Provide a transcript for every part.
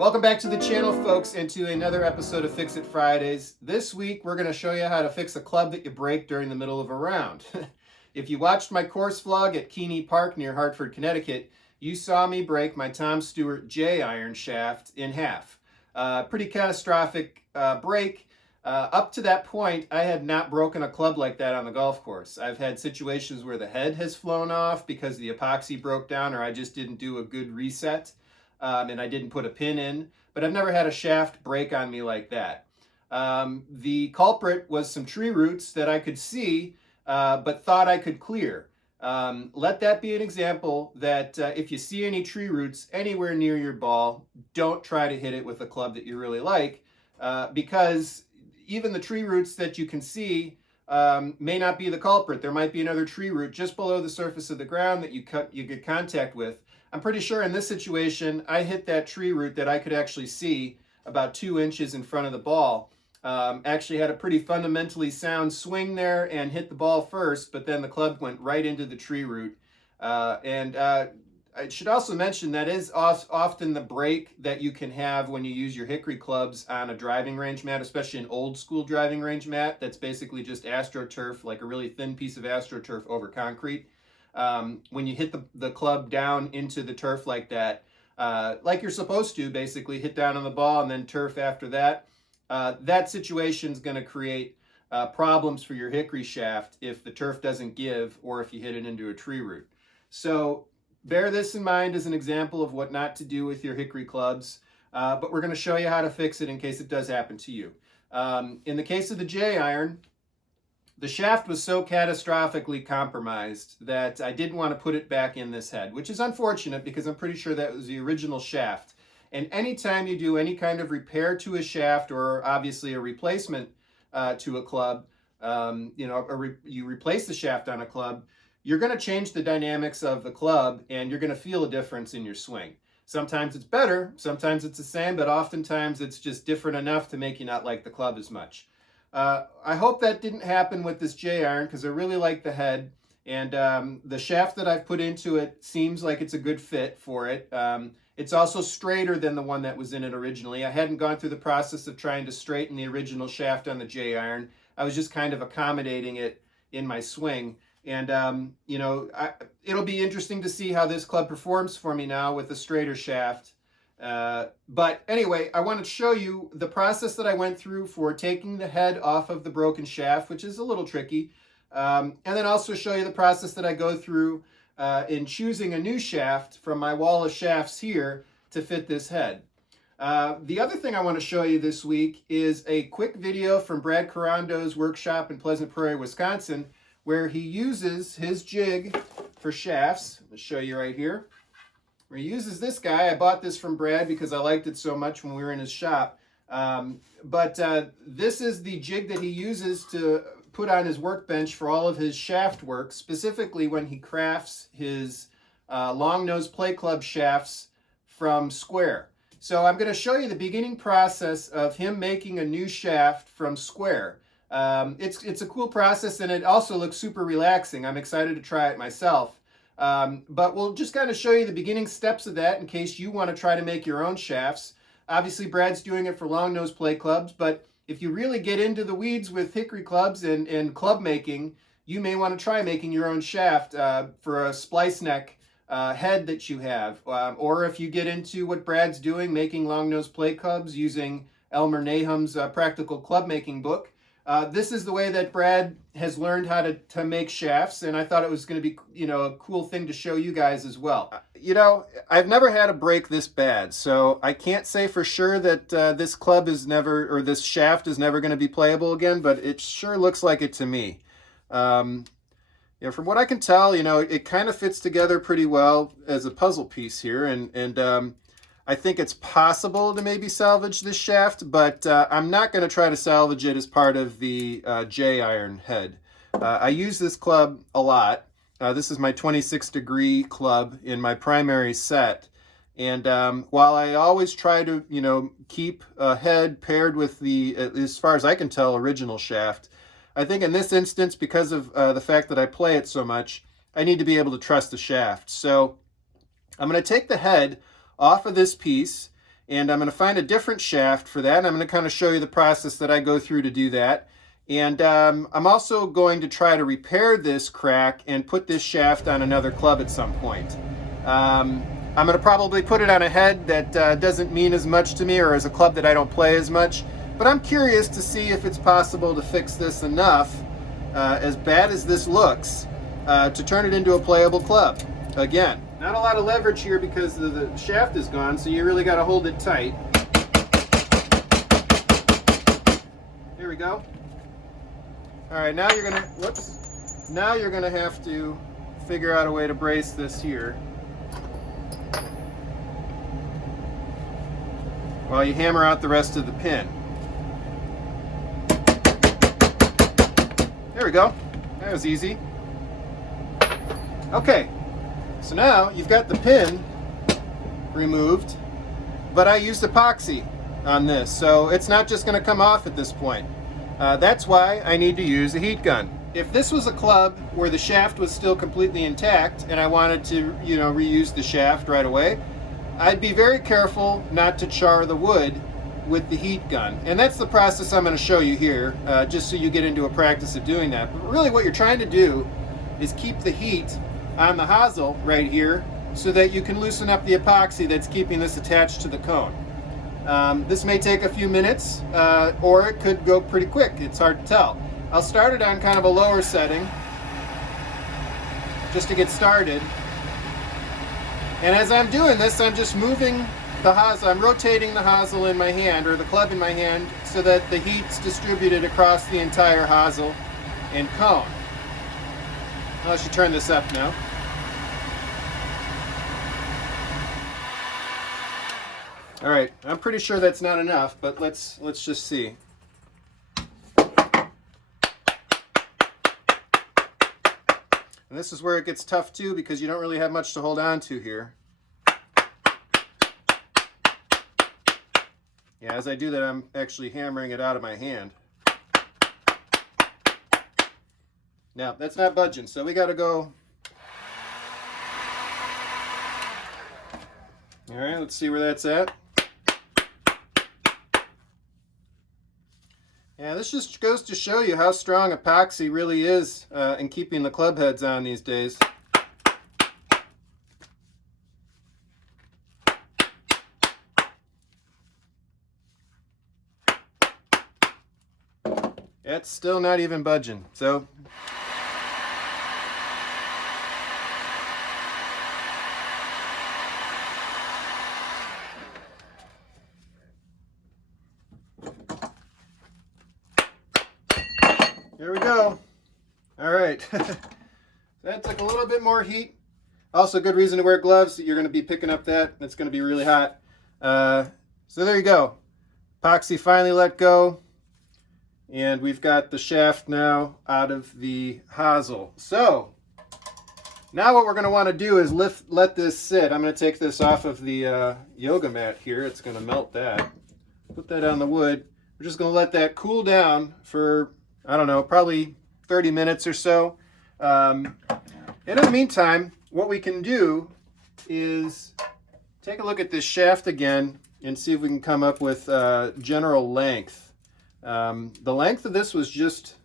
Welcome back to the channel, folks, and to another episode of Fix It Fridays. This week, we're going to show you how to fix a club that you break during the middle of a round. If you watched my course vlog at Keeney Park near Hartford, Connecticut, you saw me break my Tom Stewart J iron shaft in half. Pretty catastrophic break. Up to that point, I had not broken a club like that on the golf course. I've had situations where the head has flown off because the epoxy broke down or I just didn't do a good reset. And I didn't put a pin in, but I've never had a shaft break on me like that. The culprit was some tree roots that I could see, but thought I could clear. Let that be an example that if you see any tree roots anywhere near your ball, don't try to hit it with a club that you really like, because even the tree roots that you can see may not be the culprit. There might be another tree root just below the surface of the ground that you get contact with. I'm pretty sure in this situation, I hit that tree root that I could actually see about 2 inches in front of the ball. Actually had a pretty fundamentally sound swing there and hit the ball first, but then the club went right into the tree root. I should also mention that is often the break that you can have when you use your Hickory clubs on a driving range mat, especially an old school driving range mat that's basically just AstroTurf, like a really thin piece of AstroTurf over concrete. When you hit the club down into the turf like that, like you're supposed to, basically hit down on the ball and then turf after that, that situation is going to create problems for your Hickory shaft if the turf doesn't give or if you hit it into a tree root. So bear this in mind as an example of what not to do with your Hickory clubs, but we're going to show you how to fix it in case it does happen to you. In the case of the J iron, the shaft was so catastrophically compromised that I didn't want to put it back in this head, which is unfortunate because I'm pretty sure that was the original shaft. And anytime you do any kind of repair to a shaft or obviously a replacement to a club, you replace the shaft on a club, you're going to change the dynamics of the club and you're going to feel a difference in your swing. Sometimes it's better, sometimes it's the same, but oftentimes it's just different enough to make you not like the club as much. I hope that didn't happen with this J iron because I really like the head, and the shaft that I've put into it seems like it's a good fit for it. It's also straighter than the one that was in it originally. I hadn't gone through the process of trying to straighten the original shaft on the J iron. I was just kind of accommodating it in my swing. And, it'll be interesting to see how this club performs for me now with a straighter shaft. But anyway, I want to show you the process that I went through for taking the head off of the broken shaft, which is a little tricky. And then also show you the process that I go through in choosing a new shaft from my wall of shafts here to fit this head. The other thing I want to show you this week is a quick video from Brad Korando's workshop in Pleasant Prairie, Wisconsin, where he uses his jig for shafts. I'll show you right here. Where he uses this guy. I bought this from Brad because I liked it so much when we were in his shop. This is the jig that he uses to put on his workbench for all of his shaft work, specifically when he crafts his long nose play club shafts from square. So I'm going to show you the beginning process of him making a new shaft from square. It's a cool process and it also looks super relaxing. I'm excited to try it myself. But we'll just kind of show you the beginning steps of that in case you want to try to make your own shafts. Obviously, Brad's doing it for long nose play clubs, but if you really get into the weeds with Hickory clubs and club making, you may want to try making your own shaft for a splice neck head that you have. Or if you get into what Brad's doing, making long nose play clubs using Elmer Nahum's Practical Club Making book. This is the way that Brad has learned how to make shafts, and I thought it was going to be, a cool thing to show you guys as well. I've never had a break this bad, so I can't say for sure that this club is never, or this shaft is never going to be playable again, but it sure looks like it to me. From what I can tell, it kind of fits together pretty well as a puzzle piece here, and I think it's possible to maybe salvage this shaft, but I'm not going to try to salvage it as part of the J iron head. I use this club a lot. This is my 26 degree club in my primary set. And while I always try to, keep a head paired with the, as far as I can tell, original shaft, I think in this instance, because of the fact that I play it so much, I need to be able to trust the shaft. So I'm going to take the head off of this piece And I'm going to find a different shaft for that. And I'm going to kind of show you the process that I go through to do that. And I'm also going to try to repair this crack and put this shaft on another club at some point. I'm going to probably put it on a head that doesn't mean as much to me, or as a club that I don't play as much. But I'm curious to see if it's possible to fix this enough, as bad as this looks, to turn it into a playable club. Again, not a lot of leverage here because the shaft is gone, so you really got to hold it tight. Here we go. All right, now you're gonna, whoops. Now you're gonna have to figure out a way to brace this here while you hammer out the rest of the pin. There we go. That was easy. Okay, so now you've got the pin removed, but I used epoxy on this, so it's not just going to come off at this point. That's why I need to use a heat gun. If this was a club where the shaft was still completely intact and I wanted to, reuse the shaft right away, I'd be very careful not to char the wood with the heat gun. And that's the process I'm going to show you here, just so you get into a practice of doing that. But really what you're trying to do is keep the heat on the hosel right here so that you can loosen up the epoxy that's keeping this attached to the cone. This may take a few minutes, or it could go pretty quick. It's hard to tell. I'll start it on kind of a lower setting just to get started. And as I'm doing this, I'm just moving the hosel. I'm rotating the hosel in my hand, or the club in my hand, so that the heat's distributed across the entire hosel and cone. I should turn this up now. All right, I'm pretty sure that's not enough, but let's just see. And this is where it gets tough too, because you don't really have much to hold on to here. Yeah, as I do that, I'm actually hammering it out of my hand. Now, that's not budging, so we got to go. All right, let's see where that's at. Yeah, this just goes to show you how strong epoxy really is in keeping the club heads on these days. It's still not even budging, so. Here we go. All right. That took a little bit more heat. Also, good reason to wear gloves. You're going to be picking up that. It's going to be really hot. So there you go. Epoxy finally let go. And we've got the shaft now out of the hosel. So now what we're going to want to do is let this sit. I'm going to take this off of the yoga mat here. It's going to melt that. Put that on the wood. We're just going to let that cool down for, I don't know, probably 30 minutes or so. And in the meantime, what we can do is take a look at this shaft again and see if we can come up with general length. The length of this was just,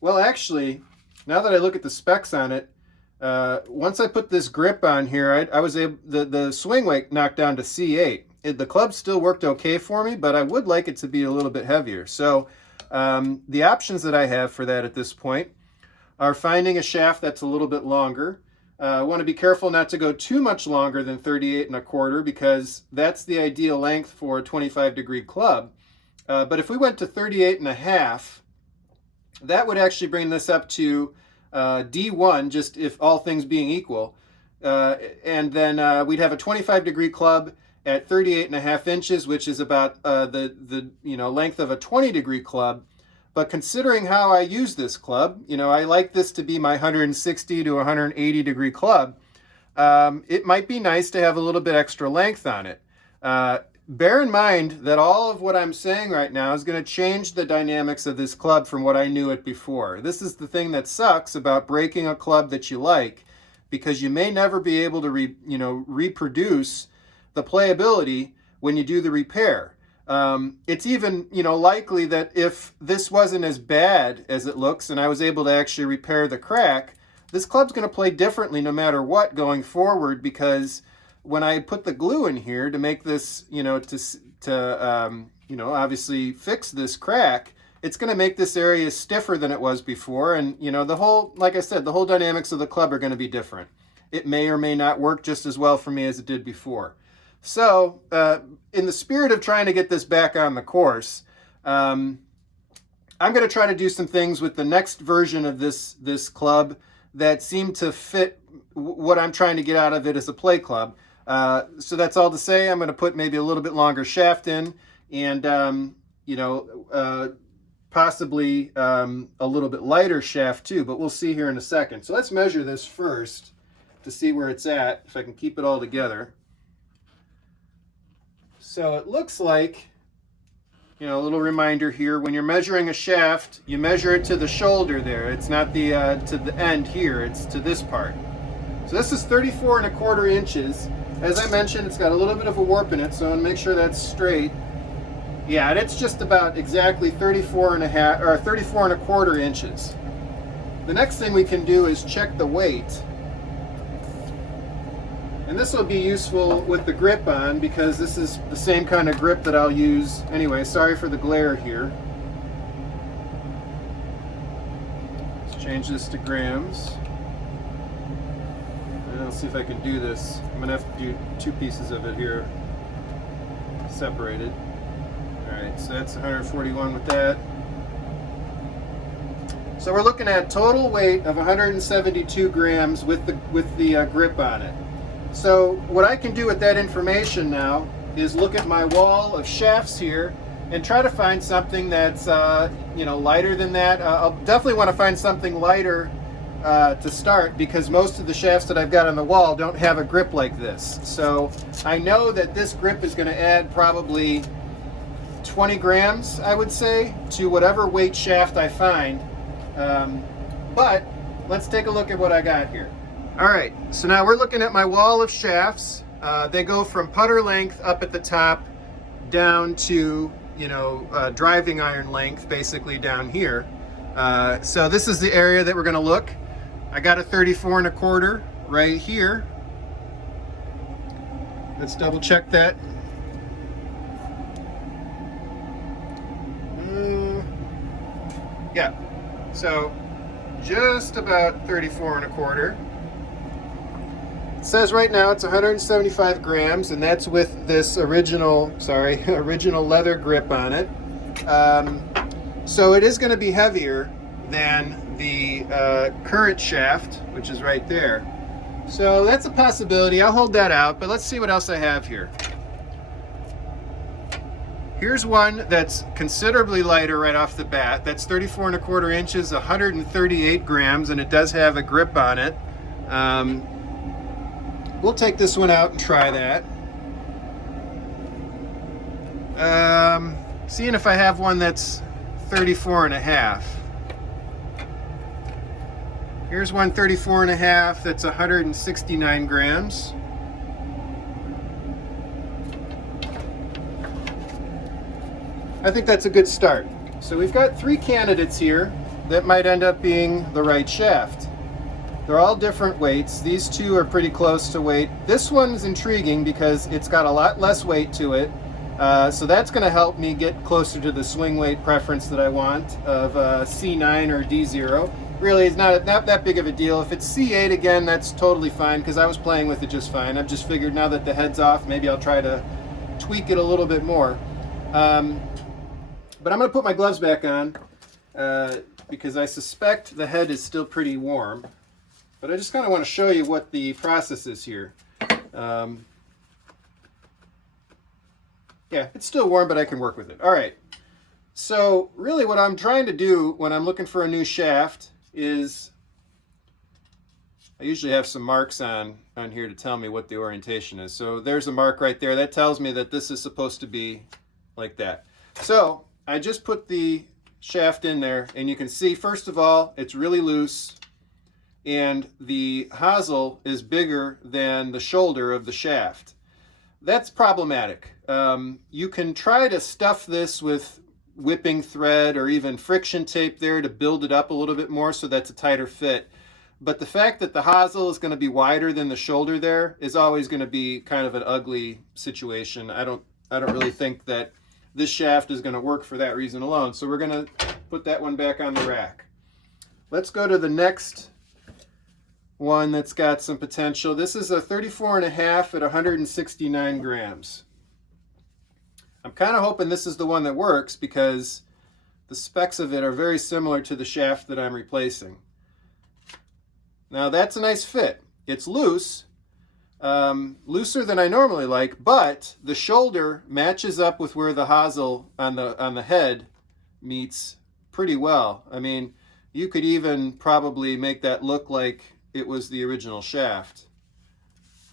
well, actually, now that I look at the specs on it, once I put this grip on here, I was able, the swing weight knocked down to C8. The club still worked okay for me, but I would like it to be a little bit heavier. So the options that I have for that at this point are finding a shaft that's a little bit longer. I want to be careful not to go too much longer than 38 1/4, because that's the ideal length for a 25-degree club. But if we went to 38 1/2, that would actually bring this up to D1, just if all things being equal. And then we'd have a 25-degree club at 38 1/2 inches, which is about the length of a 20-degree club. But considering how I use this club, I like this to be my 160 to 180-degree club. It might be nice to have a little bit extra length on it. Bear in mind that all of what I'm saying right now is going to change the dynamics of this club from what I knew it before. This is the thing that sucks about breaking a club that you like, because you may never be able to reproduce the playability when you do the repair. It's even, likely that if this wasn't as bad as it looks and I was able to actually repair the crack, this club's going to play differently no matter what going forward, because when I put the glue in here to make this, obviously fix this crack, it's going to make this area stiffer than it was before. And, like I said, the whole dynamics of the club are going to be different. It may or may not work just as well for me as it did before. So, in the spirit of trying to get this back on the course, I'm going to try to do some things with the next version of this club that seem to fit what I'm trying to get out of it as a play club. So that's all to say. I'm going to put maybe a little bit longer shaft in, and possibly a little bit lighter shaft too, but we'll see here in a second. So let's measure this first to see where it's at, if I can keep it all together. So it looks like, a little reminder here, when you're measuring a shaft, you measure it to the shoulder there. It's not the to the end here, it's to this part. So this is 34 1/4 inches. As I mentioned, it's got a little bit of a warp in it, so I want to make sure that's straight. Yeah, and it's just about exactly 34 1/4 inches. The next thing we can do is check the weight. And this will be useful with the grip on, because this is the same kind of grip that I'll use. Anyway, sorry for the glare here. Let's change this to grams. And I'll see if I can do this. I'm going to have to do 2 pieces of it here, separated. Alright, so that's 141 with that. So we're looking at total weight of 172 grams with the grip on it. So what I can do with that information now is look at my wall of shafts here and try to find something that's lighter than that. I'll definitely want to find something lighter to start, because most of the shafts that I've got on the wall don't have a grip like this. So I know that this grip is going to add probably 20 grams, I would say, to whatever weight shaft I find. But let's take a look at what I got here. All right, so now we're looking at my wall of shafts. They go from putter length up at the top down to, driving iron length, basically down here. So this is the area that we're going to look. I got a 34 1/4 right here. Let's double check that. Yeah, so just about 34 1/4. It says right now it's 175 grams, and that's with this original leather grip on it. So it is going to be heavier than the current shaft, which is right there. So that's a possibility. I'll hold that out, but let's see what else I have here. Here's one that's considerably lighter right off the bat. That's 34 1/4 inches, 138 grams, and it does have a grip on it. We'll take this one out and try that. Seeing if I have one that's 34 1/2. Here's one 34 1/2 that's 169 grams. I think that's a good start. So we've got 3 candidates here that might end up being the right shaft. They're all different weights. These 2 are pretty close to weight. This one's intriguing because it's got a lot less weight to it. So that's going to help me get closer to the swing weight preference that I want of C9 or D0. Really, it's not that big of a deal. If it's C8 again, that's totally fine, because I was playing with it just fine. I've just figured now that the head's off, maybe I'll try to tweak it a little bit more. But I'm going to put my gloves back on because I suspect the head is still pretty warm. But I just kind of want to show you what the process is here. Yeah, it's still warm, but I can work with it. All right. So really what I'm trying to do when I'm looking for a new shaft is, I usually have some marks on here to tell me what the orientation is. So there's a mark right there. That tells me that this is supposed to be like that. So I just put the shaft in there, and you can see, first of all, it's really loose, and the hosel is bigger than the shoulder of the shaft. That's problematic. You can try to stuff this with whipping thread or even friction tape there to build it up a little bit more so that's a tighter fit. But the fact that the hosel is going to be wider than the shoulder there is always going to be kind of an ugly situation. I don't really think that this shaft is going to work for that reason alone. So we're going to put that one back on the rack. Let's go to the next one that's got some potential. This is a 34.5 at 169 grams. I'm kind of hoping this is the one that works because the specs of it are very similar to the shaft that I'm replacing. Now that's a nice fit. It's loose, looser than I normally like, but the shoulder matches up with where the hosel on the head meets pretty well. I mean, you could even probably make that look like it was the original shaft.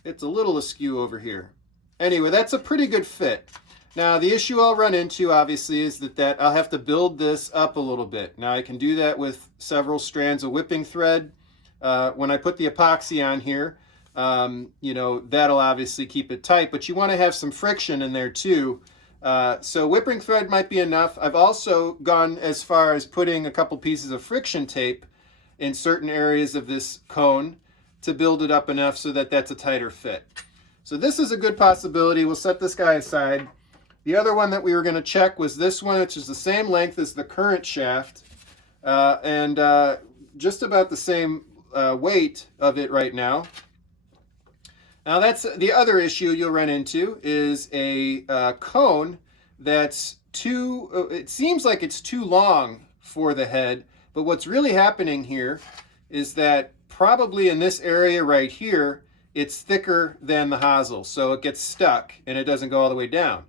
It's a little askew over here. Anyway, that's a pretty good fit. Now the issue I'll run into obviously is that I'll have to build this up a little bit. Now I can do that with several strands of whipping thread. When I put the epoxy on here, you know, that'll obviously keep it tight, but you want to have some friction in there too. So whipping thread might be enough. I've also gone as far as putting a couple pieces of friction tape in certain areas of this cone to build it up enough so that that's a tighter fit. So this is a good possibility. We'll set this guy aside. The other one that we were going to check was this one, which is the same length as the current shaft and just about the same weight of it right now. Now that's the other issue you'll run into is a cone that's it seems like it's too long for the head, but what's really happening here is that probably in this area right here, it's thicker than the hosel, so it gets stuck and it doesn't go all the way down.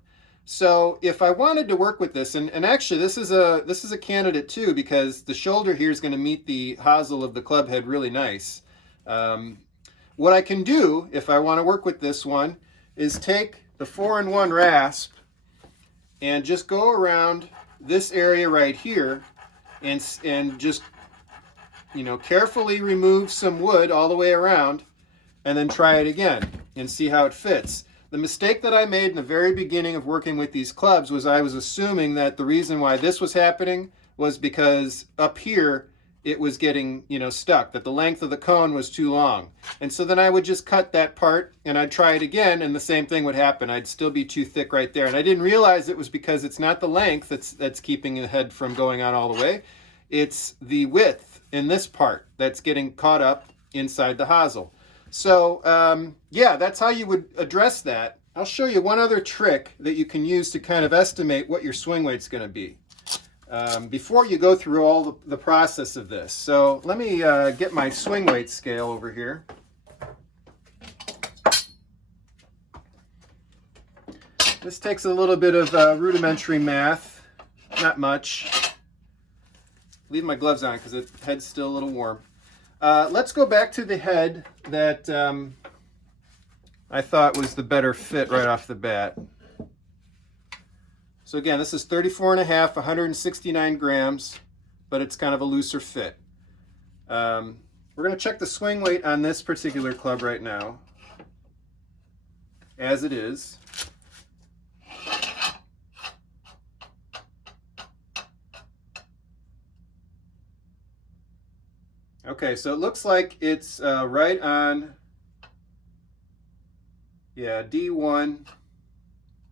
So if I wanted to work with this, and actually this is a candidate too, because the shoulder here is going to meet the hosel of the club head really nice. What I can do if I want to work with this one is take the 4-in-1 rasp and just go around this area right here and just, you know, carefully remove some wood all the way around and then try it again and see how it fits. The mistake that I made in the very beginning of working with these clubs was I was assuming that the reason why this was happening was because up here it was getting, you know, stuck, that the length of the cone was too long. And so then I would just cut that part and I'd try it again and the same thing would happen. I'd still be too thick right there. And I didn't realize it was because it's not the length that's keeping the head from going on all the way. It's the width in this part that's getting caught up inside the hosel. So yeah, that's how you would address that. I'll show you one other trick that you can use to kind of estimate what your swing weight's going to be before you go through all the process of this. So let me get my swing weight scale over here. This takes a little bit of rudimentary math, not much. Leave my gloves on because the head's still a little warm. Let's go back to the head that I thought was the better fit right off the bat. So again, this is 34.5, 169 grams, but it's kind of a looser fit. We're going to check the swing weight on this particular club right now, as it is. Okay, so it looks like it's right on, yeah, D1,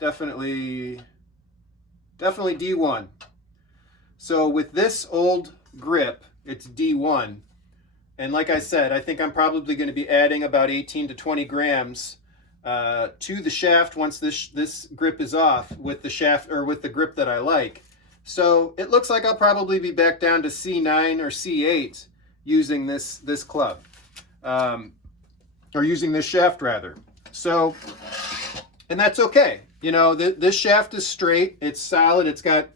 definitely D1. So with this old grip, it's D1. And like I said, I think I'm probably going to be adding about 18 to 20 grams to the shaft once this grip is off with the shaft or with the grip that I like. So it looks like I'll probably be back down to C9 or C8 using this club, or using this shaft rather. So, and that's okay. You know, this shaft is straight, it's solid, it's got,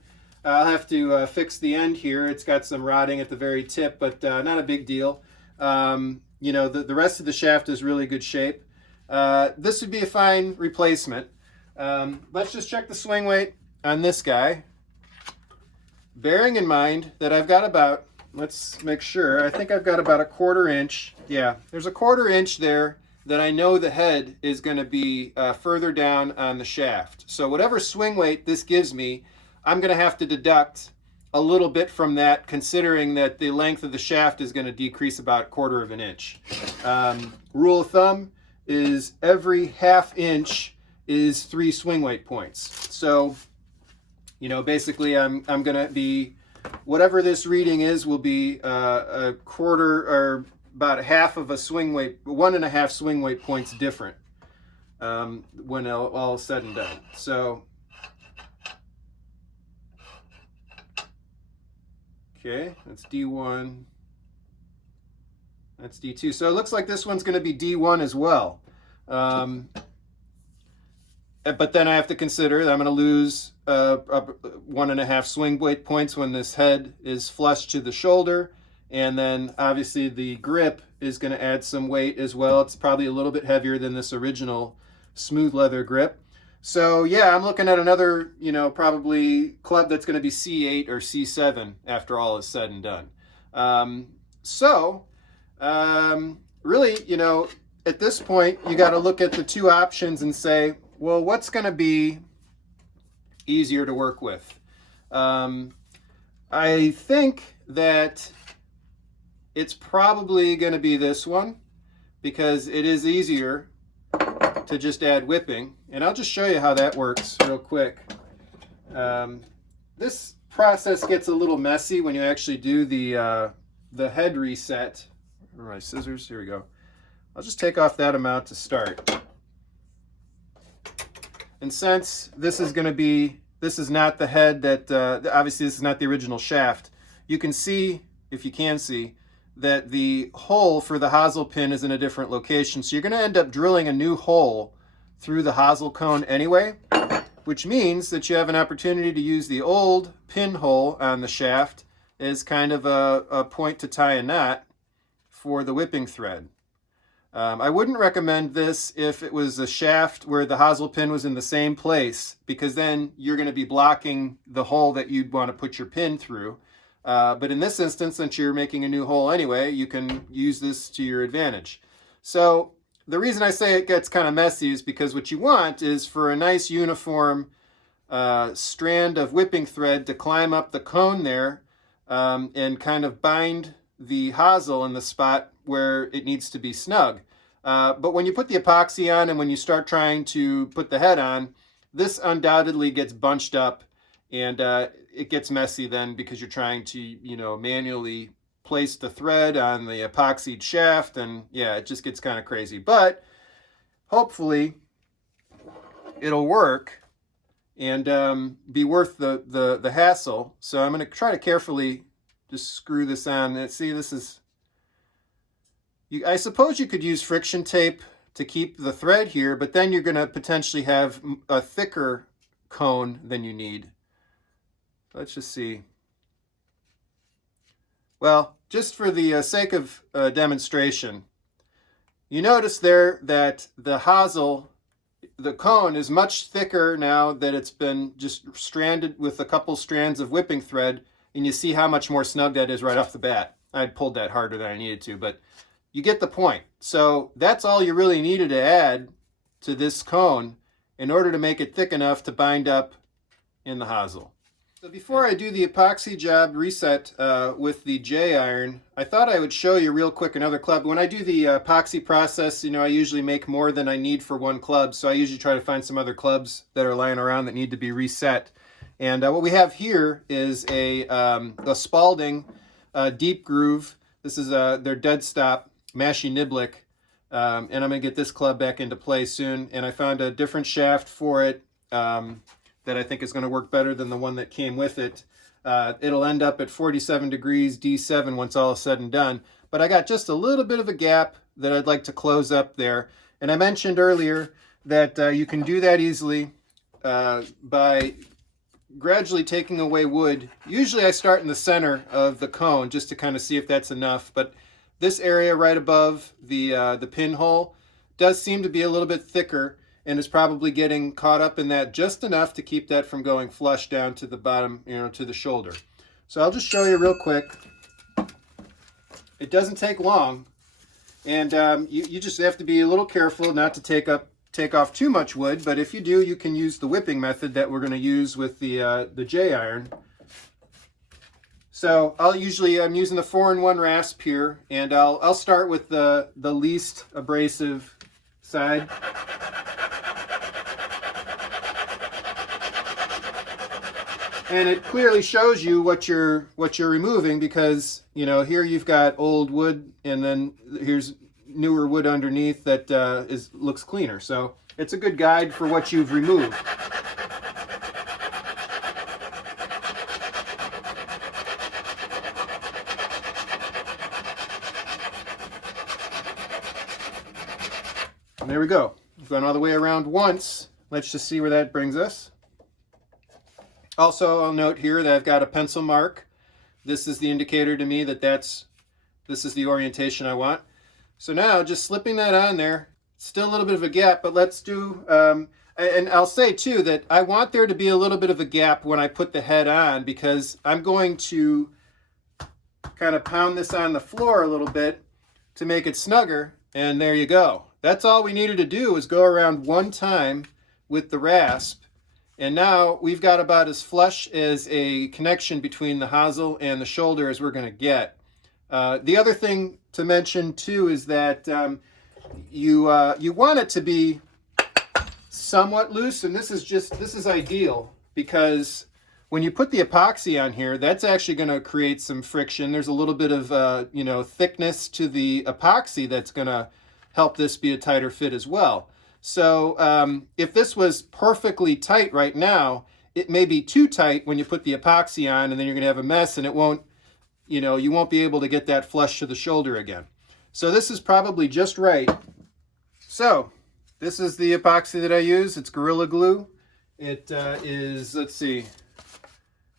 I'll have to fix the end here. It's got some rotting at the very tip, but not a big deal. You know, the rest of the shaft is really good shape. This would be a fine replacement. Let's just check the swing weight on this guy. Bearing in mind that I've got about, let's make sure, I think I've got about a 1/4 inch. Yeah, there's a 1/4 inch there then I know the head is going to be further down on the shaft. So whatever swing weight this gives me, I'm going to have to deduct a little bit from that, considering that the length of the shaft is going to decrease about 1/4 of an inch. Rule of thumb is every 1/2 inch is 3 swing weight points. So, you know, basically I'm going to be, whatever this reading is will be a 1/4 or about 1/2 of a swing weight, 1.5 swing weight points different when all is said and done. So, okay, that's D1, that's D2. So it looks like this one's going to be D1 as well. But then I have to consider that I'm going to lose 1.5 swing weight points when this head is flush to the shoulder. And then obviously the grip is going to add some weight as well. It's probably a little bit heavier than this original smooth leather grip. So yeah, I'm looking at another, you know, probably club that's going to be C8 or C7 after all is said and done. Really, you know, at this point, you got to look at the two options and say, well, what's going to be easier to work with? I think that it's probably going to be this one because it is easier to just add whipping. And I'll just show you how that works real quick. This process gets a little messy when you actually do the head reset. Where are my scissors? Here we go. I'll just take off that amount to start. And since this is going to be, this is not the head that, obviously this is not the original shaft, you can see, if you can see, that the hole for the hosel pin is in a different location. So you're going to end up drilling a new hole through the hosel cone anyway, which means that you have an opportunity to use the old pinhole on the shaft as kind of a point to tie a knot for the whipping thread. I wouldn't recommend this if it was a shaft where the hosel pin was in the same place, because then you're going to be blocking the hole that you'd want to put your pin through. But in this instance, since you're making a new hole anyway, you can use this to your advantage. So the reason I say it gets kind of messy is because what you want is for a nice uniform strand of whipping thread to climb up the cone there and kind of bind the hosel in the spot where it needs to be snug. But when you put the epoxy on and when you start trying to put the head on, this undoubtedly gets bunched up and it gets messy then because you're trying to, you know, manually place the thread on the epoxied shaft, and yeah, it just gets kind of crazy. But hopefully it'll work and be worth the hassle. So I'm going to try to carefully just screw this on. And see, this is, I suppose you could use friction tape to keep the thread here, but then you're going to potentially have a thicker cone than you need. Let's just see. Well, just for the sake of demonstration, you notice there that the hosel, the cone, is much thicker now that it's been just stranded with a couple strands of whipping thread, and you see how much more snug that is right off the bat. I pulled that harder than I needed to, but you get the point. So that's all you really needed to add to this cone in order to make it thick enough to bind up in the hosel. So before I do the epoxy job reset with the J iron, I thought I would show you real quick another club. When I do the epoxy process, you know, I usually make more than I need for one club, so I usually try to find some other clubs that are lying around that need to be reset. And what we have here is a Spalding deep groove. This is their dead stop Mashy Niblick, and I'm going to get this club back into play soon. And I found a different shaft for it that I think is going to work better than the one that came with it. It'll end up at 47 degrees D7 once all is said and done. But I got just a little bit of a gap that I'd like to close up there. And I mentioned earlier that you can do that easily by gradually taking away wood. Usually I start in the center of the cone just to kind of see if that's enough. But this area right above the pinhole does seem to be a little bit thicker, and is probably getting caught up in that just enough to keep that from going flush down to the bottom, you know, to the shoulder. So I'll just show you real quick. It doesn't take long. And you just have to be a little careful not to take off too much wood, but if you do, you can use the whipping method that we're going to use with the J iron. So I'm using the 4-in-1 rasp here, and I'll start with the least abrasive side. And it clearly shows you what you're removing, because here you've got old wood, and then here's newer wood underneath that looks cleaner. So it's a good guide for what you've removed. And there we go. We've gone all the way around once. Let's just see where that brings us. Also, I'll note here that I've got a pencil mark. This is the indicator to me that this is the orientation I want. So now, just slipping that on there, still a little bit of a gap, but let's do, and I'll say too that I want there to be a little bit of a gap when I put the head on, because I'm going to kind of pound this on the floor a little bit to make it snugger, and there you go. That's all we needed to do, was go around one time with the rasp. And now we've got about as flush as a connection between the hosel and the shoulder as we're going to get. The other thing to mention too is that you want it to be somewhat loose, and this is ideal, because when you put the epoxy on here, that's actually going to create some friction. There's a little bit of thickness to the epoxy that's going to help this be a tighter fit as well. So if this was perfectly tight right now, it may be too tight when you put the epoxy on, and then you're going to have a mess, and it won't, you won't be able to get that flush to the shoulder again. So this is probably just right. So this is the epoxy that I use. It's Gorilla Glue. It is, let's see,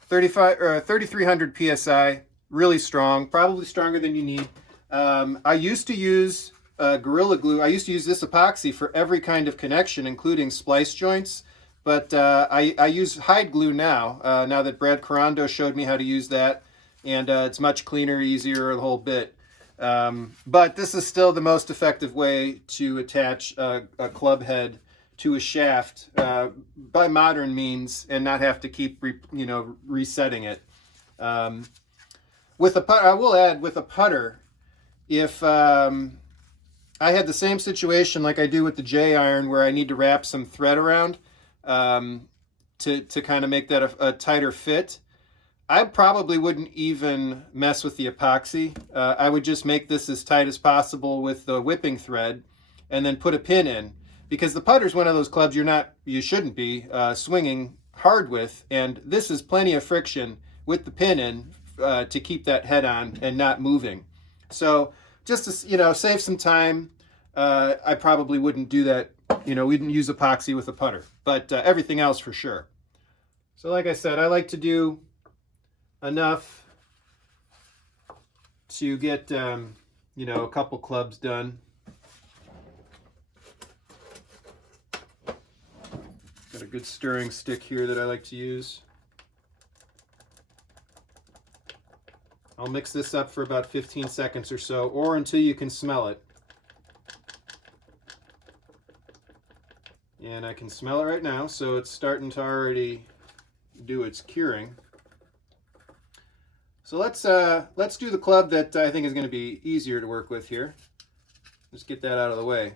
3,300 PSI, really strong, probably stronger than you need. I used to use Gorilla Glue. I used to use this epoxy for every kind of connection, including splice joints, but I use hide glue now, now that Brad Korando showed me how to use that, and it's much cleaner, easier, the whole bit. But this is still the most effective way to attach a club head to a shaft by modern means, and not have to keep resetting it. With a putter, I will add, with a putter, if I had the same situation like I do with the J iron, where I need to wrap some thread around to kind of make that a tighter fit, I probably wouldn't even mess with the epoxy. I would just make this as tight as possible with the whipping thread, and then put a pin in, because the putter is one of those clubs you shouldn't be swinging hard with, and this is plenty of friction with the pin in to keep that head on and not moving. So just to save some time, I probably wouldn't do that. We wouldn't use epoxy with a putter, but everything else for sure. So like I said, I like to do enough to get a couple clubs done. Got a good stirring stick here that I like to use. I'll mix this up for about 15 seconds or so, or until you can smell it. And I can smell it right now, so it's starting to already do its curing. So let's do the club that I think is going to be easier to work with here. Just get that out of the way.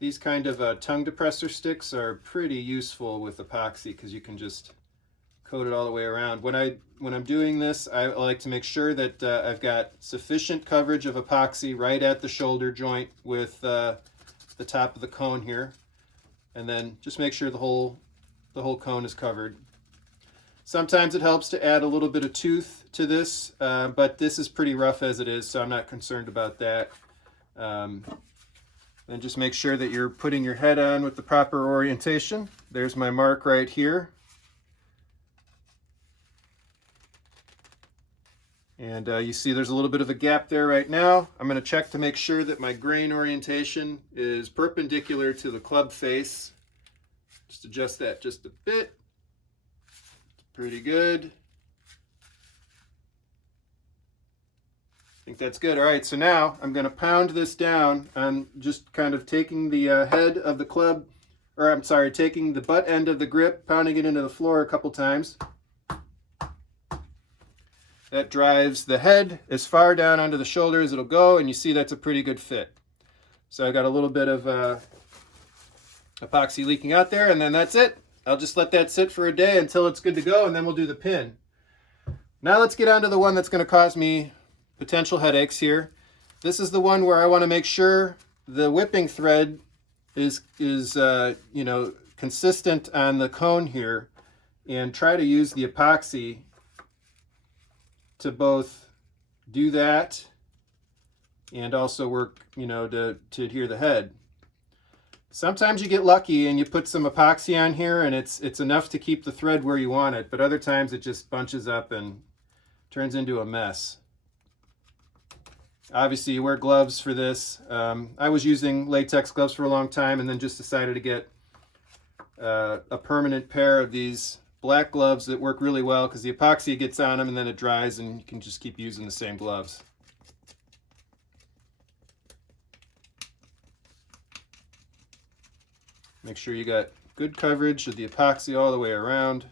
These kind of tongue depressor sticks are pretty useful with epoxy, because you can just coat it all the way around. When I'm doing this, I like to make sure that I've got sufficient coverage of epoxy right at the shoulder joint with the top of the cone here, and then just make sure the whole cone is covered. Sometimes it helps to add a little bit of tooth to this, but this is pretty rough as it is, so I'm not concerned about that. Then just make sure that you're putting your head on with the proper orientation. There's my mark right here. And you see there's a little bit of a gap there right now. I'm going to check to make sure that my grain orientation is perpendicular to the club face. Just adjust that just a bit. Pretty good. think that's good. All right, so now I'm going to pound this down. I'm just kind of taking the head of the club, or I'm sorry, taking the butt end of the grip, pounding it into the floor a couple times. That drives the head as far down onto the shoulder as it'll go, and you see that's a pretty good fit. So I got a little bit of epoxy leaking out there, and then that's it. I'll just let that sit for a day until it's good to go, and then we'll do the pin. Now let's get on to the one that's going to cause me potential headaches here. This is the one where I want to make sure the whipping thread is you know, consistent on the cone here, and try to use the epoxy to both do that and also work, you know, to adhere the head. Sometimes you get lucky and you put some epoxy on here and it's enough to keep the thread where you want it, but other times it just bunches up and turns into a mess. Obviously you wear gloves for this. I was using latex gloves for a long time and then just decided to get a permanent pair of these black gloves that work really well because the epoxy gets on them and then it dries and you can just keep using the same gloves. Make sure you got good coverage of the epoxy all the way around,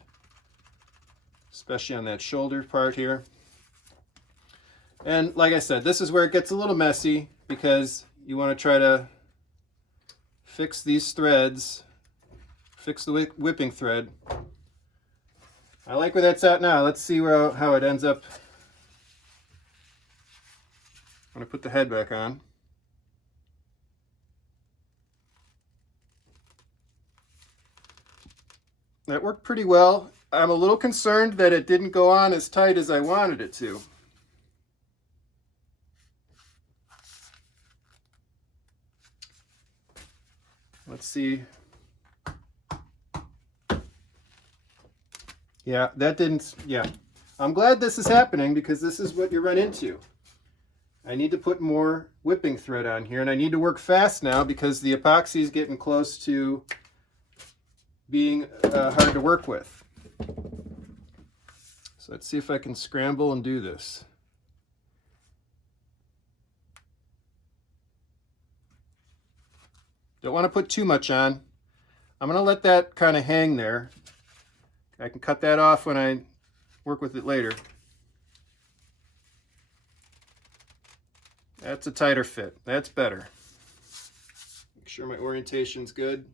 especially on that shoulder part here. And like I said, this is where it gets a little messy because you want to try to fix these threads, fix the whipping thread. I like where that's at now. Let's see how it ends up. I'm going to put the head back on. That worked pretty well. I'm a little concerned that it didn't go on as tight as I wanted it to. Let's see. Yeah, that didn't, yeah. I'm glad this is happening because this is what you run into. I need to put more whipping thread on here and I need to work fast now because the epoxy is getting close to being hard to work with. So let's see if I can scramble and do this. Don't want to put too much on. I'm going to let that kind of hang there. I can cut that off when I work with it later. That's a tighter fit. That's better. Make sure my orientation's good.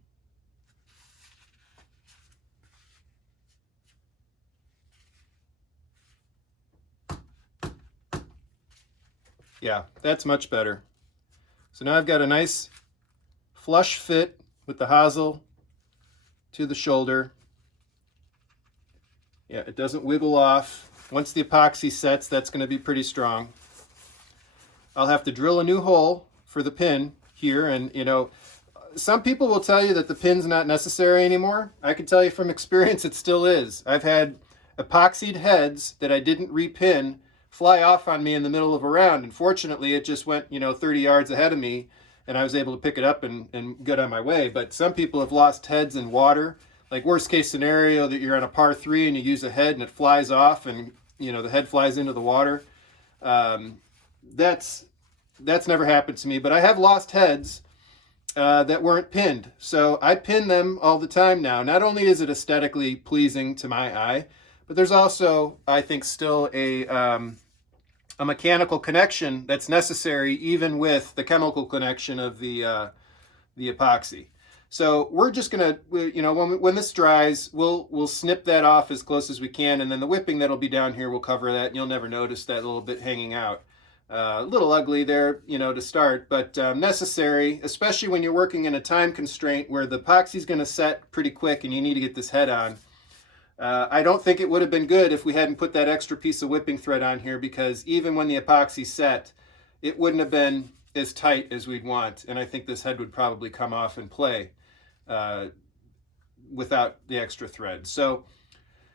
Yeah, that's much better. So now I've got a nice flush fit with the hosel to the shoulder. Yeah, it doesn't wiggle off. Once the epoxy sets, that's going to be pretty strong. I'll have to drill a new hole for the pin here, and you know, some people will tell you that the pin's not necessary anymore. I can tell you from experience it still is. I've had epoxied heads that I didn't repin fly off on me in the middle of a round, and fortunately it just went, you know, 30 yards ahead of me and I was able to pick it up and get on my way. But some people have lost heads in water. Like worst case scenario that you're on a par 3 and you use a head and it flies off and, you know, the head flies into the water. That's never happened to me, but I have lost heads that weren't pinned. So I pin them all the time now. Not only is it aesthetically pleasing to my eye, but there's also, I think, still a mechanical connection that's necessary even with the chemical connection of the epoxy. So we're just gonna, you know, when this dries, we'll snip that off as close as we can, and then the whipping that'll be down here will cover that, and you'll never notice that little bit hanging out. A little ugly there, you know, to start, but necessary, especially when you're working in a time constraint where the epoxy's going to set pretty quick and you need to get this head on. I don't think it would have been good if we hadn't put that extra piece of whipping thread on here, because even when the epoxy set, it wouldn't have been as tight as we'd want, and I think this head would probably come off and play without the extra thread. So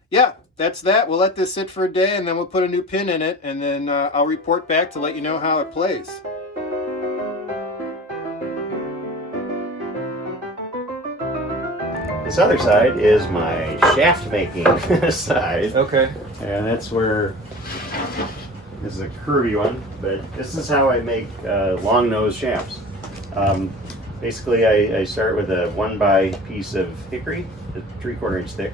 yeah, that's that. We'll let this sit for a day and then we'll put a new pin in it, and then I'll report back to let you know how it plays. This other side is my shaft making side. Okay. And that's where This is a curvy one, but this is how I make long nose shafts. Basically, I start with a 1x piece of hickory, a 3/4 inch thick,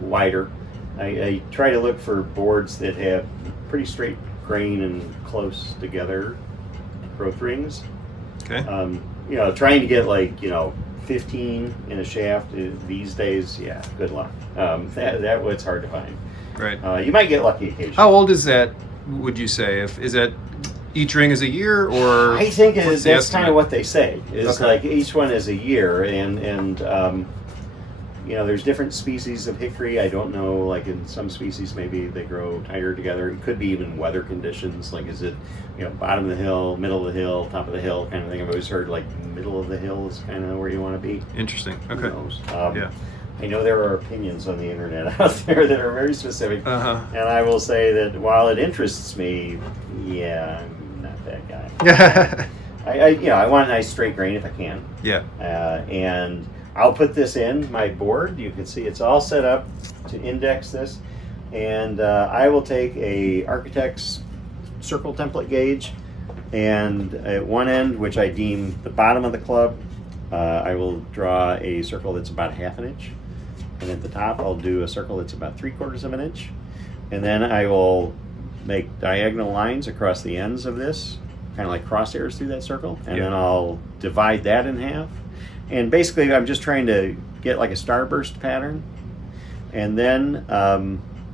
wider. I try to look for boards that have pretty straight grain and close together growth rings. Okay. You know, trying to get like, you know, 15 in a shaft these days, yeah, good luck. It's hard to find. Right. You might get lucky occasionally. How old is that, would you say? Is that each ring is a year, or? I think that's kind of what they say. It's okay. like each one is a year, and you know, there's different species of hickory. I don't know, like in some species maybe they grow tighter together. It could be even weather conditions, like is it, you know, bottom of the hill, middle of the hill, top of the hill kind of thing. I've always heard like middle of the hill is kind of where you want to be. Interesting. Okay. Who knows? Yeah. I know there are opinions on the internet out there that are very specific, Uh-huh. and I will say that while it interests me, yeah, I'm not that guy. I want a nice straight grain if I can. Yeah. And I'll put this in my board. You can see it's all set up to index this, and I will take a architect's circle template gauge, and at one end, which I deem the bottom of the club, I will draw a circle that's about 1/2 inch, and at the top I'll do a circle that's about 3/4 inch, and then I will make diagonal lines across the ends of this, kind of like crosshairs through that circle, and then I'll divide that in half. And basically I'm just trying to get like a starburst pattern, and then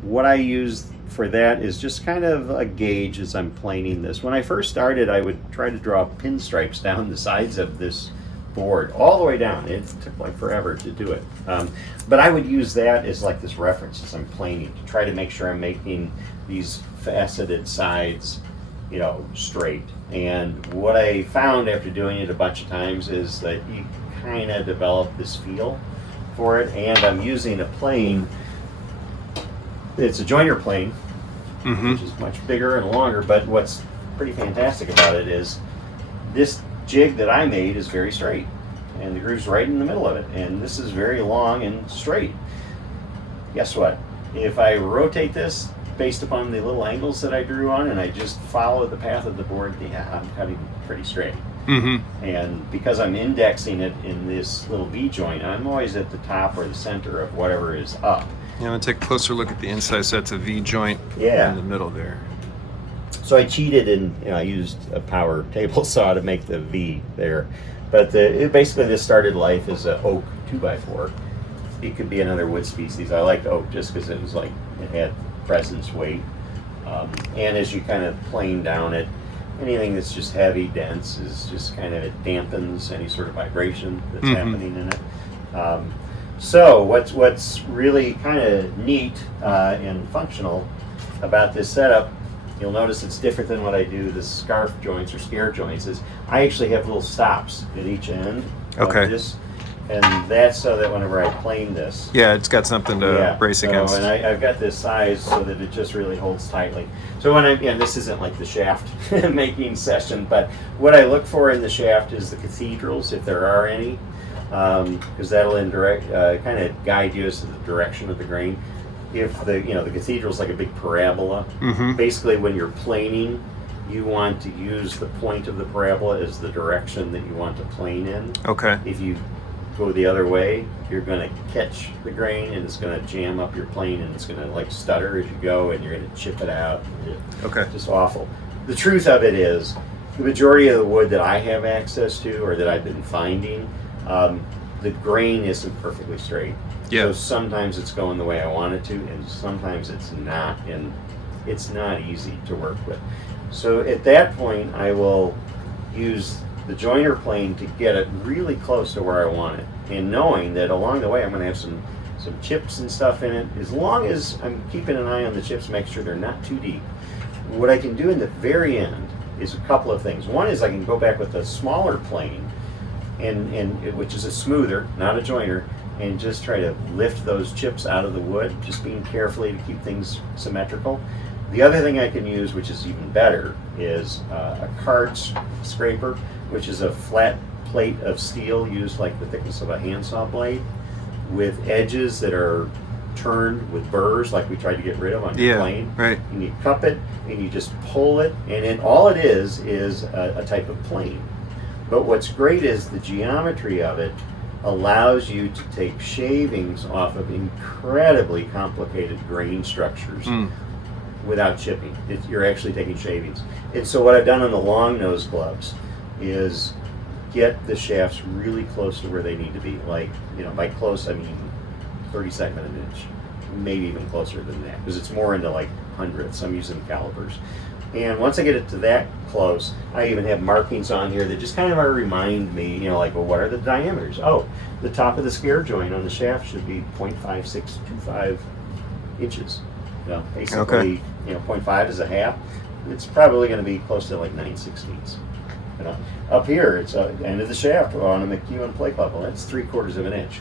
what I use for that is just kind of a gauge as I'm planing this. When I first started, I would try to draw pinstripes down the sides of this board all the way down. It took like forever to do it, but I would use that as like this reference as I'm planing to try to make sure I'm making these faceted sides, you know, straight. And what I found after doing it a bunch of times is that you kind of develop this feel for it. And I'm using a plane. It's a joiner plane, which is much bigger and longer, but what's pretty fantastic about it is this jig that I made is very straight, and the groove's right in the middle of it, and this is very long and straight. Guess what? If I rotate this based upon the little angles that I drew on, and I just follow the path of the board, yeah, I'm cutting pretty straight. And because I'm indexing it in this little V joint, I'm always at the top or the center of whatever is up. Yeah, I'm gonna take a closer look at the inside, so it's a V joint Yeah. in the middle there. So I cheated and, you know, I used a power table saw to make the V there. But basically this started life as an oak 2x4. It could be another wood species. I liked oak just because it was like, it had presence, weight. And as you kind of plane down it, anything that's just heavy, dense, is just kind of, it dampens any sort of vibration that's happening in it. So what's really kind of neat and functional about this setup, you'll notice it's different than what I do, the scarf joints or scare joints, is I actually have little stops at each end of this. And that's so that whenever I plane this, yeah, it's got something to brace against. And I've got this size so that it just really holds tightly. So when this isn't like the shaft making session, but what I look for in the shaft is the cathedrals, if there are any, because that'll kind of guide you as to the direction of the grain. If the cathedral's like a big parabola, basically when you're planing, you want to use the point of the parabola as the direction that you want to plane in. Okay. If you go the other way, you're going to catch the grain and it's going to jam up your plane and it's going to like stutter as you go and you're going to chip it out. Okay. Just awful. The truth of it is, the majority of the wood that I have access to or that I've been finding, the grain isn't perfectly straight. Yeah. So sometimes it's going the way I want it to, and sometimes it's not, and it's not easy to work with. So at that point, I will use the joiner plane to get it really close to where I want it, and knowing that along the way I'm going to have some chips and stuff in it. As long as I'm keeping an eye on the chips, make sure they're not too deep. What I can do in the very end is a couple of things. One is I can go back with a smaller plane, and which is a smoother, not a joiner, and just try to lift those chips out of the wood, just being carefully to keep things symmetrical. The other thing I can use, which is even better, is a card scraper, which is a flat plate of steel used like the thickness of a handsaw blade, with edges that are turned with burrs like we tried to get rid of on your plane. Right. And you cup it and you just pull it, and then all it is a type of plane. But what's great is the geometry of it allows you to take shavings off of incredibly complicated grain structures without chipping. You're actually taking shavings. And so what I've done on the long nose gloves is get the shafts really close to where they need to be. Like, by close I mean 32nd of an inch, maybe even closer than that, because it's more into like hundredths. I'm using calipers. And once I get it to that close, I even have markings on here that just kind of remind me, like, well, what are the diameters? Oh, the top of the scare joint on the shaft should be 0.5625 inches. Basically, 0.5 is a half. It's probably going to be close to like 9/16. Up here, it's the end of the shaft on a McEwen plate club. Well, that's 3/4 of an inch.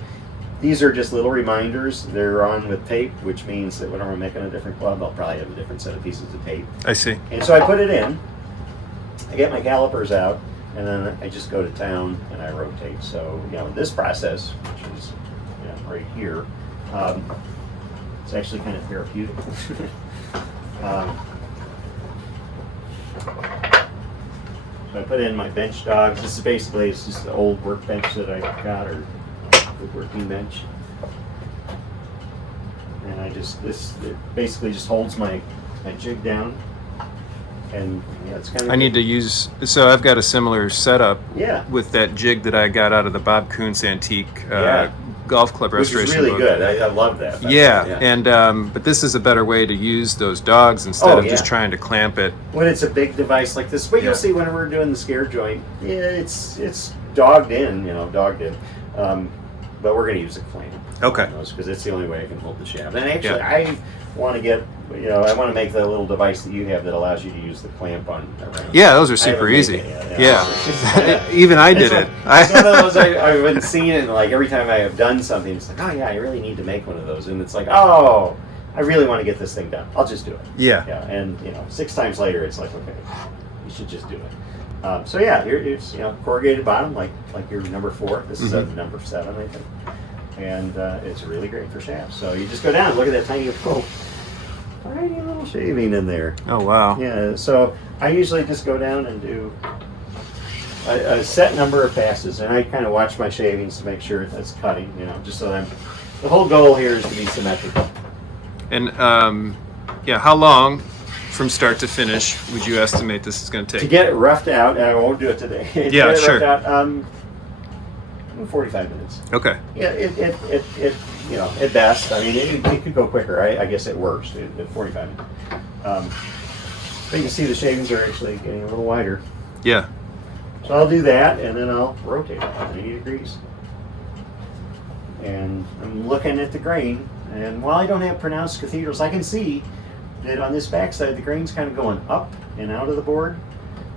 These are just little reminders. They're on with tape, which means that when I'm making a different club, I'll probably have a different set of pieces of tape. I see. And so I put it in, I get my calipers out, and then I just go to town and I rotate. So, this process, which is right here, it's actually kind of therapeutic. So I put in my bench dogs. This is basically, it's just the old workbench that I got, or woodworking bench. And it basically just holds my jig down. And it's kind of... I need to use, so I've got a similar setup with that jig that I got out of the Bob Kuntz Antique golf club restoration Which is really book. good. I love that. And but this is a better way to use those dogs instead of just trying to clamp it. When it's a big device like this, but you'll see whenever we're doing the scare joint, it's dogged in, dogged in. But we're going to use a clamp. Okay. Because it's the only way I can hold the shaft. And actually, I want to get, I want to make the little device that you have that allows you to use the clamp on around. Yeah, those are super easy. Even I did it. It's one of those I've been seeing, and like every time I have done something, it's like, oh yeah, I really need to make one of those. And it's like, oh, I really want to get this thing done. I'll just do it. Yeah. And 6 times later, it's like, okay, you should just do it. So yeah, it's corrugated bottom like your number 4. This is a number 7, I think, and it's really great for shafts. So you just go down, look at that tiny little shaving in there. Oh wow. Yeah. So I usually just go down and do a set number of passes, and I kind of watch my shavings to make sure that's cutting. Just so the whole goal here is to be symmetrical. And how long from start to finish would you estimate this is going to take? To get it roughed out, and I won't do it today. Yeah, sure. Roughed out, 45 minutes. Okay. Yeah, it at best. I mean, it could go quicker. I guess at worst, at 45 minutes. But you can see the shavings are actually getting a little wider. Yeah. So I'll do that, and then I'll rotate it 90 degrees. And I'm looking at the grain, and while I don't have pronounced cathedrals, I can see that on this backside, the grain's kind of going up and out of the board,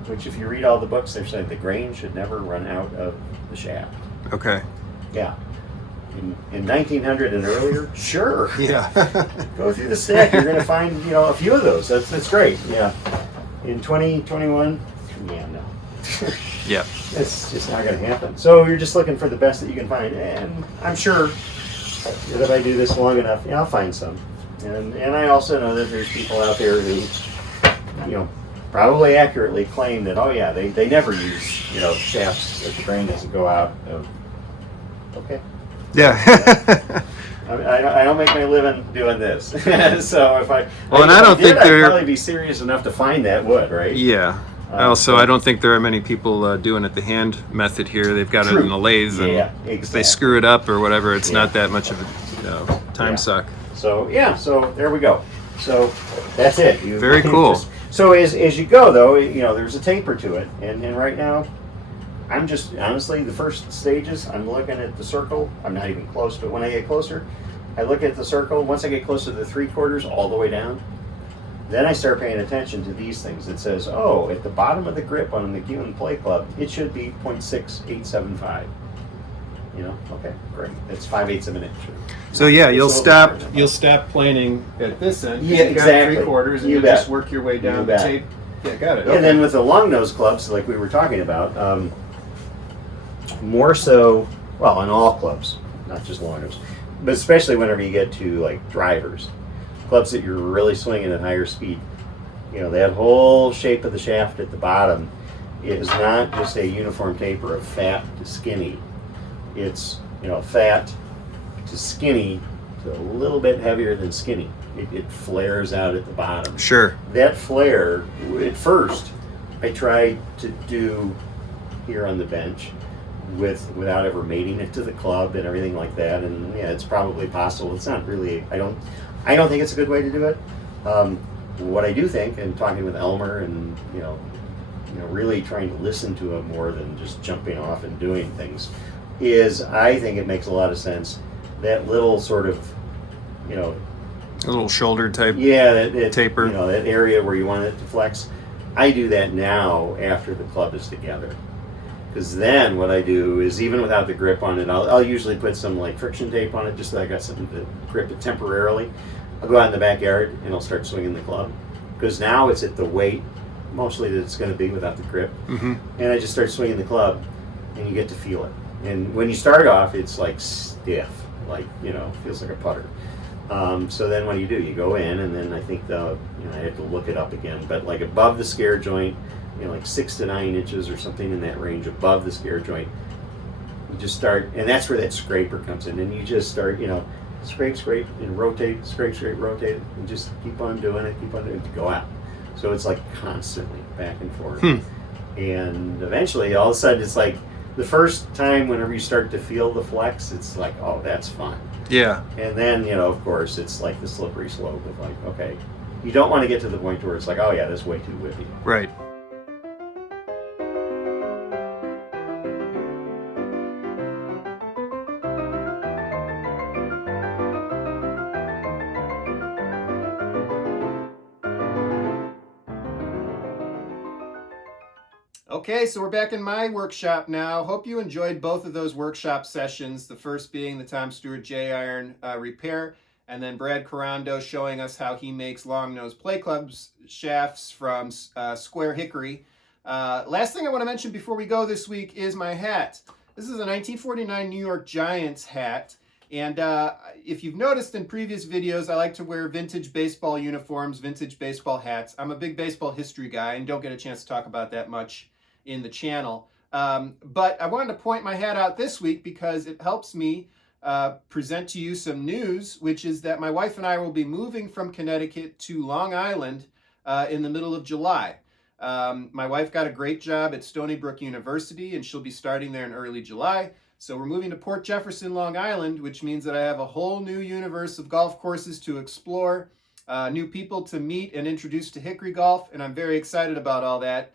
which if you read all the books, they're saying the grain should never run out of the shaft. Okay. Yeah. In 1900 and earlier, sure. Yeah. Go through the stack, you're going to find, a few of those. That's great. Yeah. In 2021, yeah, no. Yeah. It's just not going to happen. So you're just looking for the best that you can find. And I'm sure that if I do this long enough, I'll find some. And I also know that there's people out there who, probably accurately claim that, they never use, shafts if the grain doesn't go out of. Okay. Yeah. I don't make my living doing this. So if I think I'd probably be serious enough to find that wood, right? Yeah. Also, I don't think there are many people doing it the hand method here. They've got it in the lathe, and if they screw it up or whatever, it's not that much of a time suck. So so there we go. So that's it. Very cool. So as you go though, there's a taper to it, and right now, I'm just honestly the first stages. I'm looking at the circle. I'm not even close, but when I get closer, I look at the circle. Once I get close to the 3/4 all the way down, then I start paying attention to these things. It says, at the bottom of the grip on the McEwen Play Club, it should be 0.6875. Okay, great. That's 5/8 of an inch. So you'll stop planing at this end. Yeah, exactly. 3/4, and you just work your way down the tape. Yeah, got it. Okay. And then with the long nose clubs, like we were talking about, more so, well, on all clubs, not just long nose, but especially whenever you get to like drivers, clubs that you're really swinging at higher speed. You know, that whole shape of the shaft at the bottom is not just a uniform taper of fat to skinny. It's, you know, fat to skinny to a little bit heavier than skinny. It flares out at the bottom. Sure. That flare, at first, I tried to do here on the bench without ever mating it to the club and everything like that. And yeah, it's probably possible. It's not really. I don't think it's a good way to do it. What I do think, and talking with Elmer, and you know, really trying to listen to him more than just jumping off and doing things, is I think it makes a lot of sense. That little sort of, you know, a little shoulder type. Yeah, that taper. You know, that area where you want it to flex. I do that now after the club is together. Because then what I do is, even without the grip on it, I'll usually put some like friction tape on it just so I got something to grip it temporarily. I'll go out in the backyard and I'll start swinging the club. Because now it's at the weight, mostly, that it's going to be without the grip. Mm-hmm. And I just start swinging the club and you get to feel it. And when you start off, it's like stiff, like, you know, feels like a putter. So then what do? You go in, and then I think I have to look it up again, but like above the scare joint, you know, like 6 to 9 inches or something in that range above the scare joint, you just start, and that's where that scraper comes in, and you just start, you know, scrape, and rotate, scrape, rotate, and just keep on doing it to go out. So it's like constantly back and forth. And eventually, all of a sudden, it's like the first time whenever you start to feel the flex, it's like, oh, that's fun. Yeah. And then, you know, of course, it's like the slippery slope of like, okay, you don't want to get to the point where it's like, oh yeah, this is way too whippy. Right. Okay, so we're back in my workshop now. Hope you enjoyed both of those workshop sessions, the first being the Tom Stewart J iron repair, and then Brad Korando showing us how he makes long nose play clubs shafts from square hickory. Last thing I want to mention before we go this week is my hat. This is a 1949 New York Giants hat. And if you've noticed in previous videos, I like to wear vintage baseball uniforms, vintage baseball hats. I'm a big baseball history guy and don't get a chance to talk about that much in the channel. But I wanted to point my hat out this week because it helps me present to you some news, which is that my wife and I will be moving from Connecticut to Long Island in the middle of July. My wife got a great job at Stony Brook University, and she'll be starting there in early July. So we're moving to Port Jefferson, Long Island, which means that I have a whole new universe of golf courses to explore, new people to meet and introduce to Hickory golf, and I'm very excited about all that.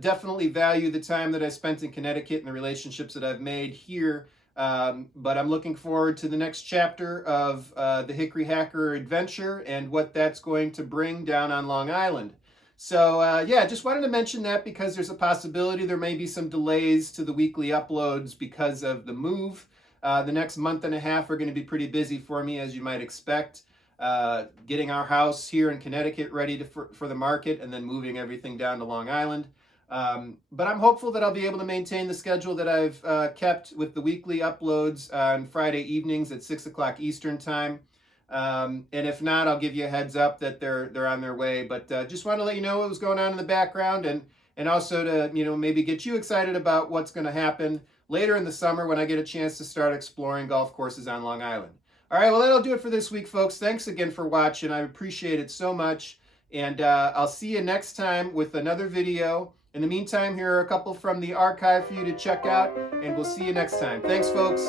Definitely value the time that I spent in Connecticut and the relationships that I've made here, but I'm looking forward to the next chapter of the Hickory Hacker adventure and what that's going to bring down on Long Island. So yeah, just wanted to mention that because there's a possibility there may be some delays to the weekly uploads because of the move. The next month and a half are going to be pretty busy for me, as you might expect. Getting our house here in Connecticut ready for the market, and then moving everything down to Long Island. But I'm hopeful that I'll be able to maintain the schedule that I've kept with the weekly uploads on Friday evenings at 6 o'clock Eastern time. And if not, I'll give you a heads up that they're on their way. But just want to let you know what was going on in the background, and also to, you know, maybe get you excited about what's going to happen later in the summer when I get a chance to start exploring golf courses on Long Island. All right, well, that'll do it for this week, folks. Thanks again for watching. I appreciate it so much. And I'll see you next time with another video. In the meantime, here are a couple from the archive for you to check out, and we'll see you next time. Thanks, folks.